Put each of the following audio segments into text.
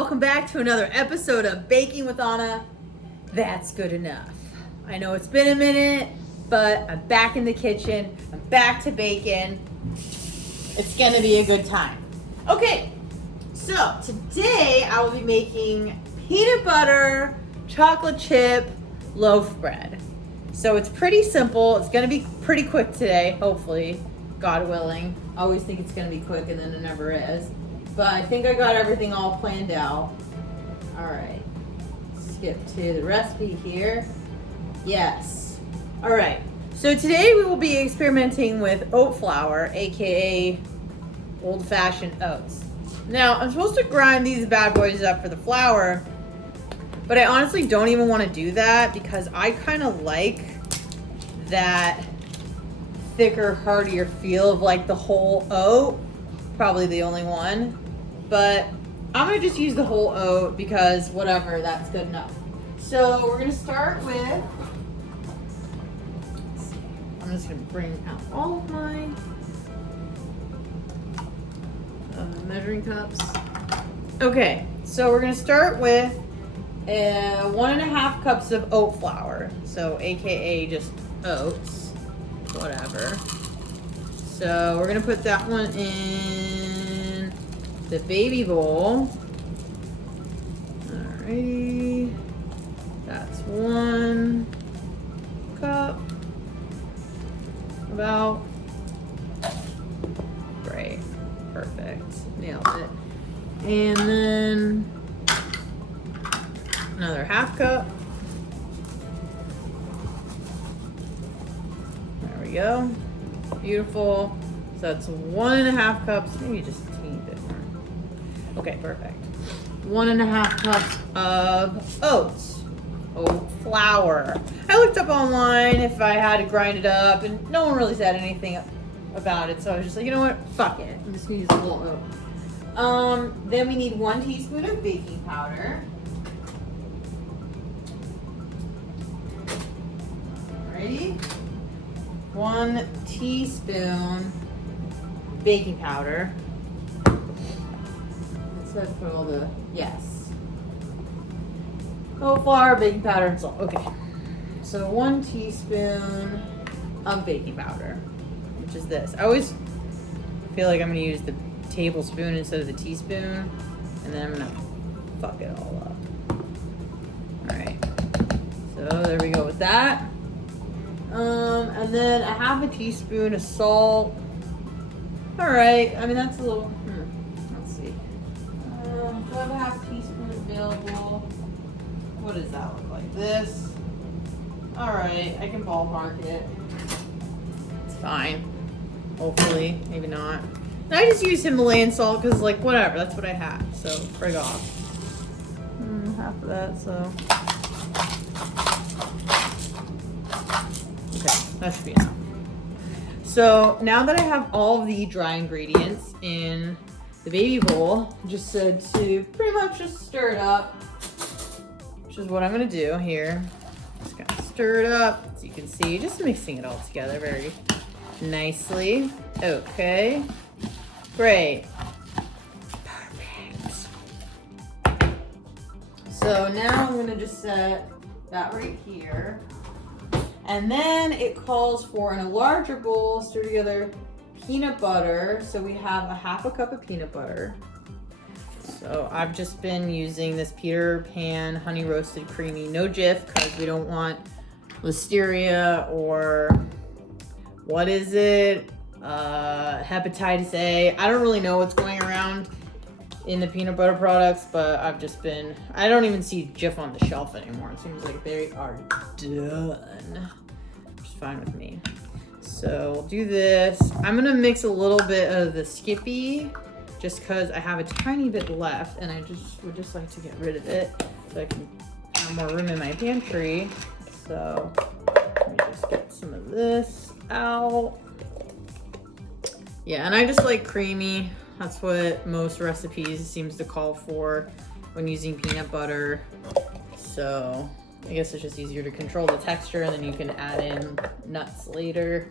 welcome back to another episode of Baking with Anna. That's good enough. I know it's been a minute, but I'm back in the kitchen. I'm back to baking. It's gonna be a good time. Okay, so today I will be making peanut butter chocolate chip loaf bread. So it's pretty simple. It's gonna be pretty quick today, hopefully, God willing. I always think it's gonna be quick and then it never is. But I think I got everything all planned out. All right, skip to the recipe here. Yes. All right, so today we will be experimenting with oat flour, AKA old-fashioned oats. Now, I'm supposed to grind these bad boys up for the flour, but I honestly don't even want to do that because I kind of like that thicker, heartier feel of like the whole oat. Probably the only one, but I'm gonna just use the whole oat because whatever, that's good enough. So we're gonna start with, I'm just gonna bring out all of my measuring cups. Okay, so we're gonna start with 1.5 cups of oat flour, so AKA just oats, whatever. So we're gonna put that one in the baby bowl. Alrighty, that's 1 cup, about. Great, perfect, nailed it. And then another 1/2 cup. There we go. Beautiful. So that's 1.5 cups, maybe just a teeny bit more. Okay, perfect. 1.5 cups of oats, oat flour. I looked up online if I had to grind it up, and no one really said anything about it. So I was just like, you know what? Fuck it. I'm just gonna use a little oat. Then we need 1 teaspoon of baking powder. Alrighty. 1 teaspoon baking powder. Let's put all the, yes. Oat flour, baking powder, and salt. Okay. So 1 teaspoon of baking powder, which is this. I always feel like I'm gonna use the tablespoon instead of the teaspoon, and then I'm gonna fuck it all up. Alright. So there we go with that. And then 1/2 teaspoon of salt. All right, I mean, that's a little, let's see. Do I have 1/2 teaspoon available? What does that look like? This? All right, I can ballpark it. It's fine. Hopefully, maybe not. And I just use Himalayan salt because, like, whatever, that's what I have. So, frig off. 1/2 of that, so. Okay, that should be enough. So now that I have all of the dry ingredients in the baby bowl, just said to pretty much just stir it up, which is what I'm gonna do here. Just gonna stir it up, so you can see, just mixing it all together very nicely. Okay, great, perfect. So now I'm gonna just set that right here. And then it calls for, in a larger bowl, stir together peanut butter. So we have 1/2 cup of peanut butter. So I've just been using this Peter Pan honey roasted creamy, no Jif, because we don't want listeria or what is it? Hepatitis A. I don't really know what's going around in the peanut butter products, but I've just been, I don't even see Jif on the shelf anymore. It seems like they are done, which is fine with me. So we'll do this. I'm gonna mix a little bit of the Skippy just because I have a tiny bit left and I just would just like to get rid of it so I can have more room in my pantry. So let me just get some of this out. Yeah, and I just like creamy. That's what most recipes seems to call for when using peanut butter. So I guess it's just easier to control the texture and then you can add in nuts later.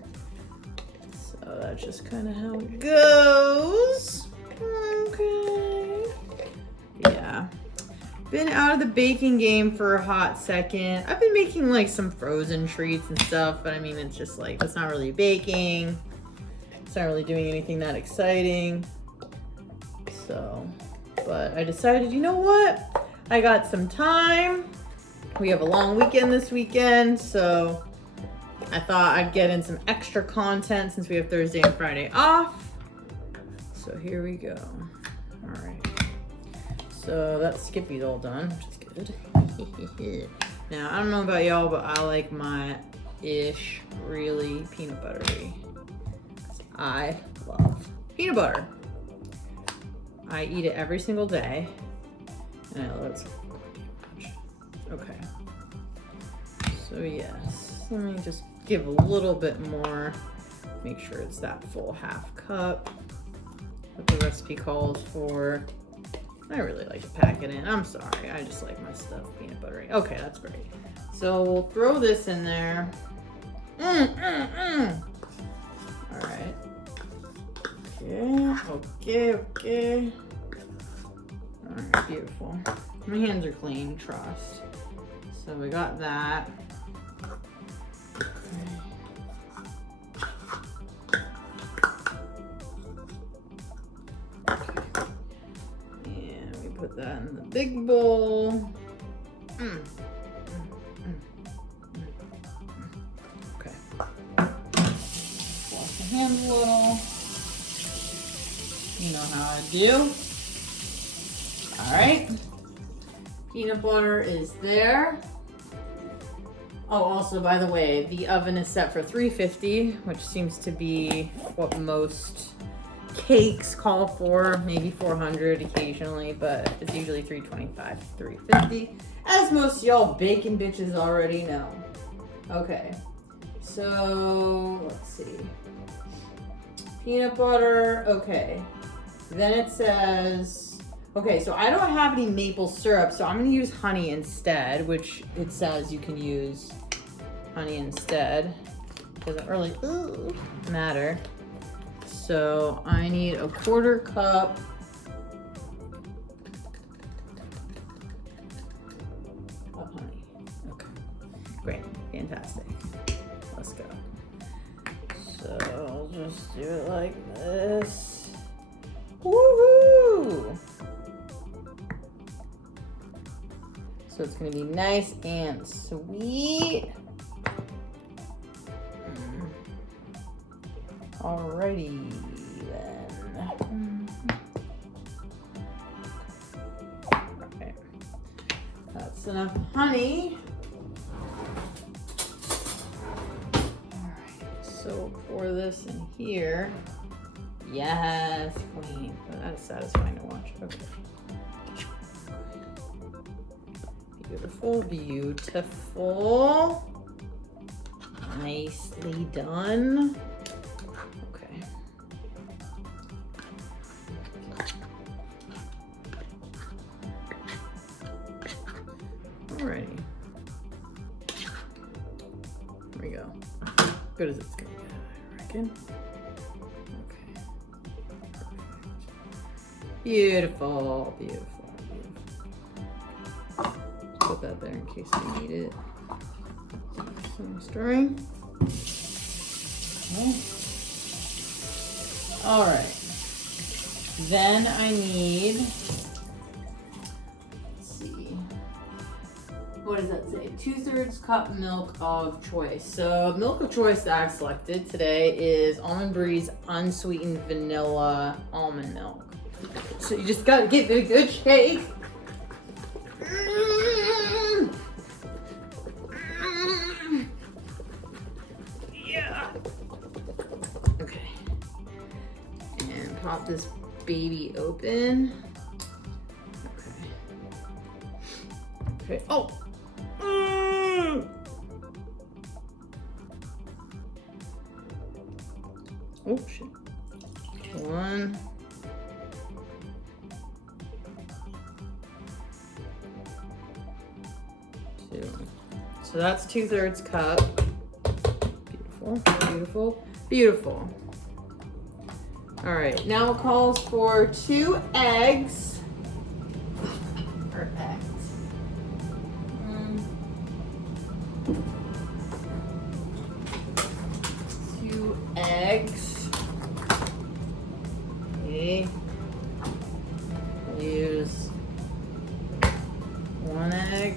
So that's just kind of how it goes. Okay. Yeah. been out of the baking game for a hot second. I've been making like some frozen treats and stuff, but I mean, it's just like, it's not really baking. It's not really doing anything that exciting. So, but I decided, you know what? I got some time. We have a long weekend this weekend, so I thought I'd get in some extra content since we have Thursday and Friday off. So here we go. All right. So that Skippy's all done, which is good. Now, I don't know about y'all, but I like my ish really peanut buttery. I love peanut butter. I eat it every single day, and I love it so much. Okay. So yes, let me just give a little bit more. Make sure it's that full half cup that the recipe calls for. I really like to pack it in. I'm sorry, I just like my stuff peanut buttery. Okay, that's great. So we'll throw this in there. All right. Okay. All right, beautiful. My hands are clean, trust. So we got that. Put that in the big bowl. Okay. Wash my hands a little. You know how I do. All right. Peanut butter is there. Oh, also, by the way, the oven is set for 350, which seems to be what most cakes call for, maybe 400 occasionally, but it's usually 325 to 350, as most y'all bacon bitches already know. Okay, so let's see. Peanut butter, okay. Then it says, okay, so I don't have any maple syrup, so I'm gonna use honey instead, which it says you can use honey instead. Doesn't really matter. So I need a 1/4 cup of honey. Okay, great, fantastic. Let's go. So I'll just do it like this. Woohoo! So it's gonna be nice and sweet. Alrighty then. Okay. That's enough honey. Alright, so pour this in here. Yes, queen. That is satisfying to watch. Okay. Beautiful, beautiful. Nicely done. Alrighty. Here we go. Good as it's gonna get, I reckon. Okay. Perfect. Beautiful, beautiful, beautiful. Put that there in case we need it. Some stirring. Okay. Alright. Then I need, what does that say? 2/3 cup milk of choice. So milk of choice that I've selected today is Almond Breeze unsweetened vanilla almond milk. So you just gotta give it a good shake. Yeah. Okay. And pop this baby open. Okay. Oh. Oh shit. 1. 2. So that's 2/3 cup. Beautiful, beautiful, beautiful. All right, now it calls for 2 eggs. Or eggs. eggs. Okay. Use 1 egg.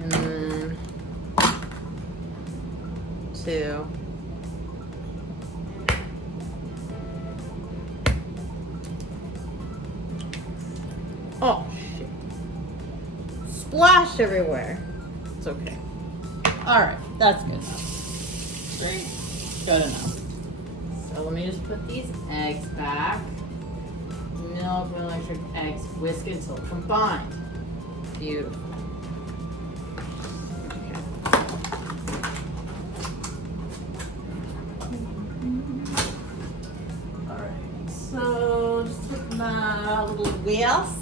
And then 2. Oh, shit. Splashed everywhere. It's okay. Alright, that's good enough. Great. Good enough. So let me just put these eggs back. Milk, vanilla extract, eggs, whisk it until combined. Beautiful. Okay. Alright, so just take my little whisk.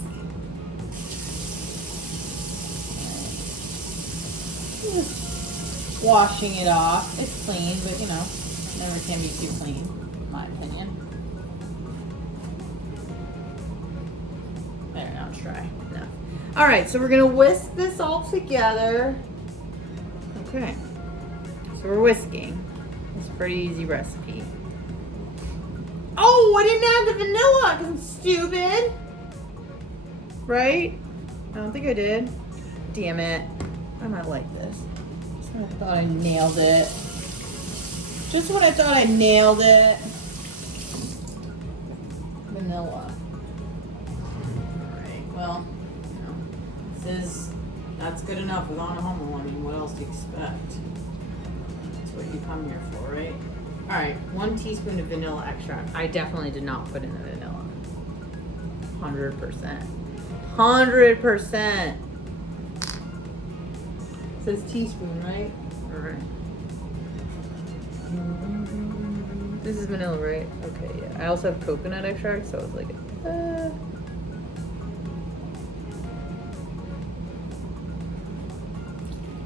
Just washing it off. It's clean, but you know, never can be too clean, in my opinion. There, now it's dry. No. All right, so we're gonna whisk this all together. Okay, so we're whisking. It's a pretty easy recipe. Oh, I didn't add the vanilla because I'm stupid. Right? I don't think I did. Damn it. I might like this. Just when I thought I nailed it. Just when I thought I nailed it. Vanilla. Alright, well, you know, that's good enough with on a homo. I mean, what else do you expect? That's what you come here for, right? Alright, 1 teaspoon of vanilla extract. I definitely did not put in the vanilla. 100%. 100%. It says teaspoon, right? Alright. This is vanilla, right? Okay, yeah. I also have coconut extract, so it's like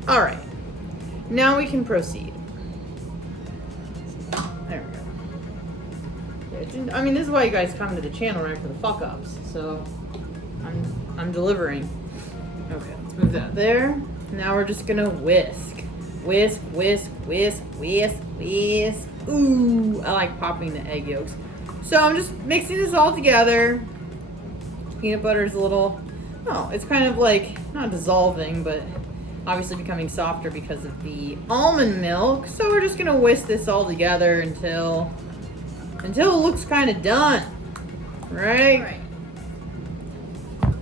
Alright. Now we can proceed. There we go. Yeah, I mean, this is why you guys come to the channel, right? For the fuck ups. So I'm delivering. Okay, let's move that there. Now we're just gonna whisk. Whisk, whisk, whisk, whisk, whisk. Ooh, I like popping the egg yolks. So I'm just mixing this all together. Peanut butter is a little, it's kind of like, not dissolving, but obviously becoming softer because of the almond milk. So we're just gonna whisk this all together until it looks kind of done. Right?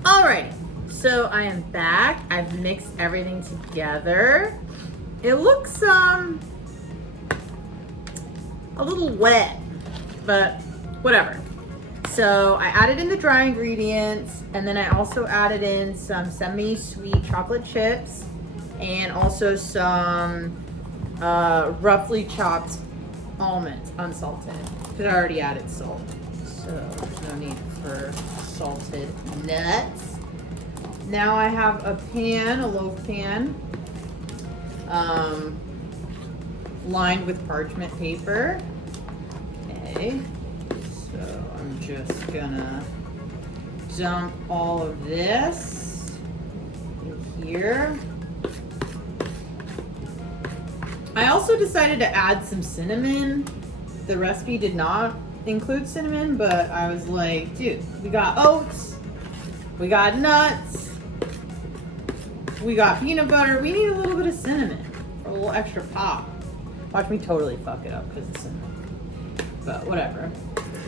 Alrighty. So I am back. I've mixed everything together. It looks a little wet, but whatever. So I added in the dry ingredients, and then I also added in some semi-sweet chocolate chips and also some roughly chopped almonds, unsalted, because I already added salt. So there's no need for salted nuts. Now I have a pan, a loaf pan, lined with parchment paper. Okay, so I'm just gonna dump all of this in here. I also decided to add some cinnamon. The recipe did not include cinnamon, but I was like, dude, we got oats, we got nuts, we got peanut butter. We need a little bit of cinnamon for a little extra pop. Watch me totally fuck it up because it's cinnamon. But whatever.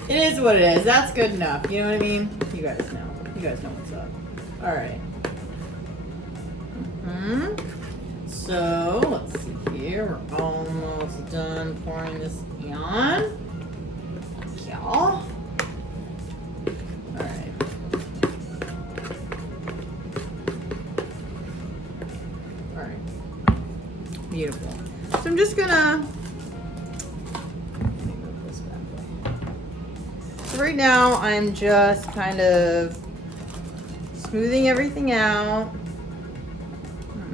It is what it is. That's good enough. You know what I mean? You guys know. You guys know what's up. Alright. So, let's see here. We're almost done pouring this on. Y'all. Alright. Alright. Beautiful. So I'm just gonna, let me move this back way. So right now I'm just kind of smoothing everything out.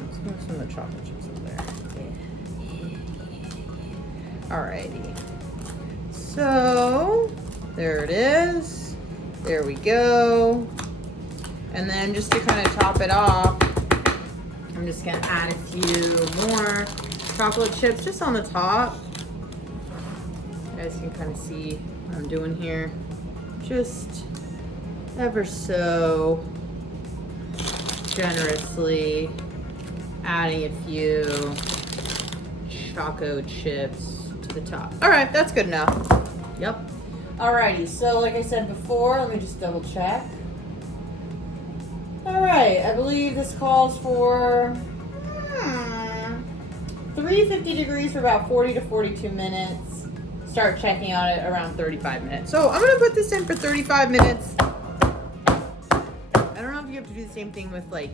Let's move some of the chocolate chips over there. Alrighty. So there it is. There we go. And then just to kind of top it off, I'm I'm just gonna add a few more chocolate chips just on the top. You guys can kind of see what I'm doing here. Just ever so generously adding a few choco chips to the top. All right, that's good enough. Yep. Alrighty, so like I said before, let me just double check. Alright, I believe this calls for 350 degrees for about 40 to 42 minutes. Start checking on it around 35 minutes. So I'm gonna put this in for 35 minutes. I don't know if you have to do the same thing with like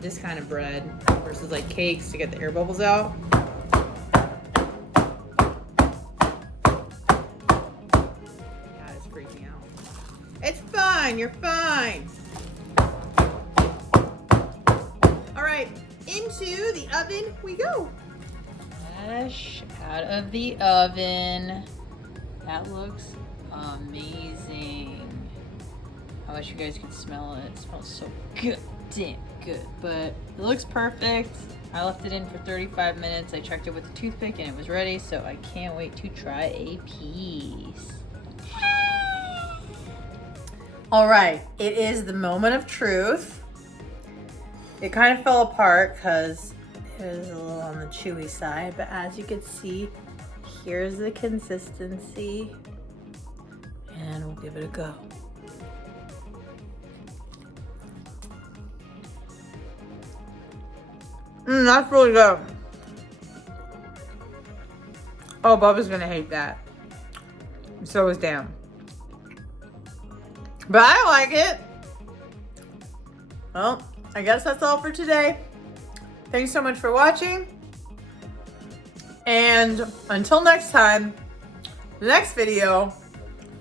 this kind of bread versus like cakes to get the air bubbles out. Freaking out. It's fine, you're fine. All right, into the oven we go. Fresh out of the oven. That looks amazing. I wish you guys could smell it. It smells so good, damn good. But it looks perfect. I left it in for 35 minutes. I checked it with a toothpick and it was ready, so I can't wait to try a piece. All right, it is the moment of truth. It kind of fell apart because it was a little on the chewy side, but as you can see, here's the consistency, and we'll give it a go. That's really good. Oh, Bubba's gonna hate that. So is Dan. But I like it. Well, I guess that's all for today. Thanks so much for watching. And until next time, the next video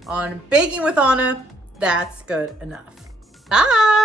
on Baking with Anna, that's good enough. Bye.